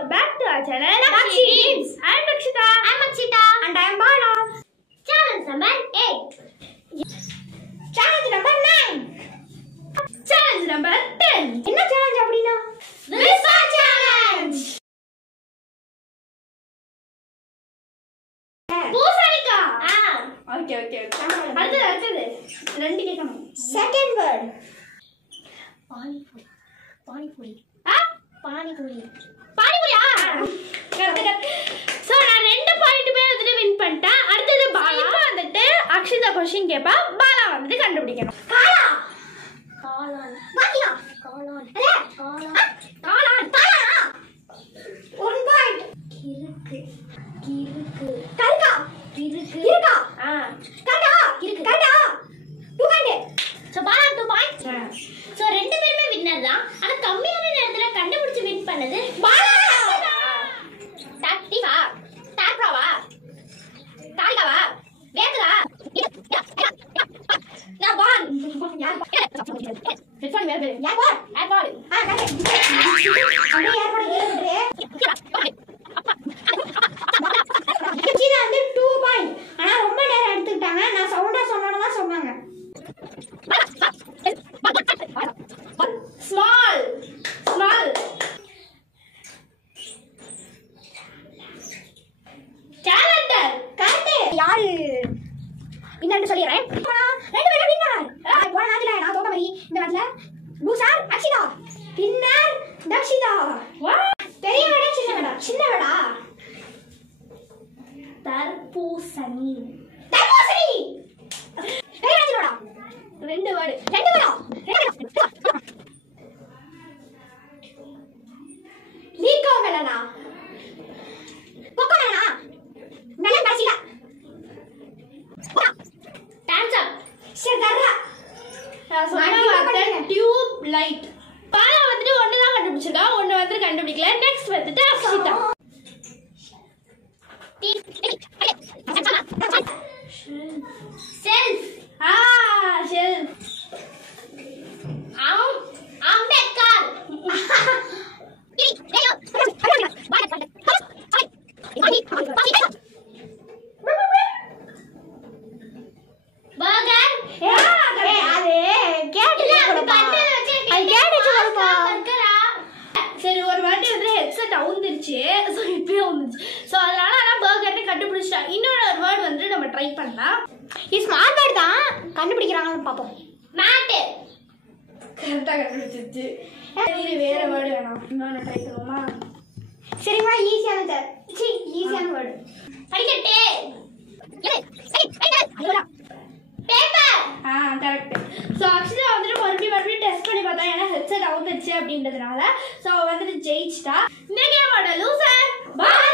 welcome back to our channel Lakshi Teams. I am Rakshita. I am Akshita. And I am Bala. Challenge number 8. Challenge number 9. Challenge number 10. என்ன challenge அப்படினா? Whisper challenge. பூசணிக்கா. Okay. அடுத்தது. ரெண்டு கேட்கணும். Second word. Panipuri. பானிபூரியா? Correct. So நான் 2 பாயிண்ட்மே வந்து win பண்ணிட்டேன். அடுத்து பாலா வந்துட்டு அக்ஷிதா क्वेश्चन கேப்பா. பாலா வந்து கண்டுபிடிக்கணும். காளான். One point. கிறுக்கு. கருக்கா. இருக்கா. கரெக்டா. 2 point. So Bala 2 points. So ரெண்டு பேருமே வின்னர் தான். ஆனா கம்மியான நேரத்துல கண்டுபிடிச்சு வின் பண்ணது பாலா. டாக்டிவா? டாக்ராவா? காலிகாவா? வேகலா? நான் பால். யார் பால்? ஹெட்ஃபோன் வேற பேரு. யார் பால்? கரெக்ட். அப்படியே யார் பால் கேளுங்க. கீழ வந்து 2 பாயிண்ட். ஆனா ரொம்ப நேரம் எடுத்துக்கிட்டாங்க. நான் சவுண்டா சொன்னேன்னு தான் சொன்னாங்க. ஸ்மால். கேலண்டர். கரெக்ட். யாரு வின்னர் சொல்லிறேன். ரெண்டு பேரும் வின்னர். போன மேட்ச்ல நான் தோத்த மாதிரி இந்த மேட்ச்ல லூசர் அக்ஷிதா. வின்னர் தக்ஷிதா. பெரிய விட சின்ன விட தர்பூசணி. பெரிய விட ரெண்டு வேர்டு. லீகோ மெலனா. கொக்கோ மெலனா. மெலன் கடைசில. டைம்ஸ் அப். ஷர்தரா. சொன்ன வார்த்தை டியூப் லைட். பாலா வந்துட்டு ஒன்னு தான் கண்டுபிடிச்சிருக்கா. ஒன்னு வந்து கண்டுபிடிக்கல. நெக்ஸ்ட் வந்துட்டு Akshita. Self. Shelf. Ambedkar. Burger. அது சரி ஒரு வாட்டி வந்து ஹெட்செட் அவுந்துருச்சு. ஸோ இப்பயே வந்துருச்சு. ஸோ அதனால ஆனால் பர்கர்னு கண்டுபிடிச்சிட்டா. இன்னொரு வேர்டு வந்து நம்ம ட்ரை பண்ணலாம். இது ஸ்மார்ட் வேர்டு தான். கண்டுபிடிக்கிறாங்கன்னு பார்ப்போம். மேட். கரெக்டாக கண்டுபிடிச்சிருச்சு. சரி வேற வேர்டு வேணாம். இன்னொன்று ட்ரை பண்ணுவோமா? சரிம்மா ஈஸியான வேர்டு. படிக்கட்டு. பேப்பர். கரெக்ட். ஸோ ஆக்சுவலி வந்துட்டு மறுபடியும் டெஸ்ட் பண்ணி பார்த்தா ஏன்னா ஹெட்செட் அவுந்துருச்சு அப்படின்றதுனால ஸோ வந்துட்டு ஜெயிச்சிட்டா. இந்த கேமோட லூசர் பாலா.